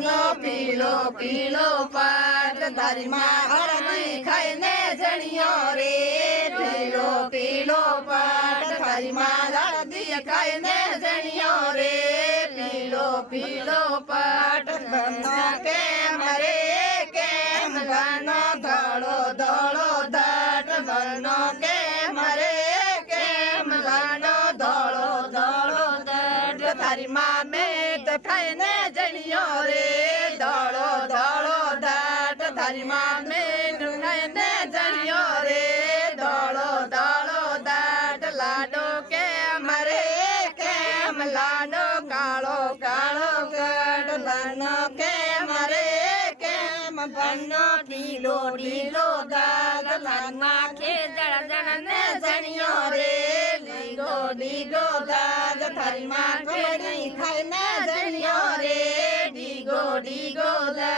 નો પીળો પીળો પાટ તારી માં હળદી ખાઈને જણિયો રે પીળો પીળો પાટ તારી માં હળદી ખાઈને જણિયો રે પીળો પીળો પાટ કેમ રે કેમ ગાનો ધોળો ધોળો દાટ વર્ણો કેમ રે કેમ ગાનો ધોળો ધોળો દાટ તારી માં મેટ ખાઈને જણિયો રે ધોળો ધોળો દાટ તારી માં મેટ ખાઈને જણિયો રે ધોળો ધોળો દાટ લાડો કેમ રે કેમ લાડો કાળો કાળો કાટ લાડો કેમ રે કેમ ભણનો ઢીલો ઢીલો દાગ લાગમાં ખેજળ જણને જણિયો રે લીગો ડીગો દાગ થારી માં ખેડી ખાઈને જણિયો રે ડીગો ડીગો દાગ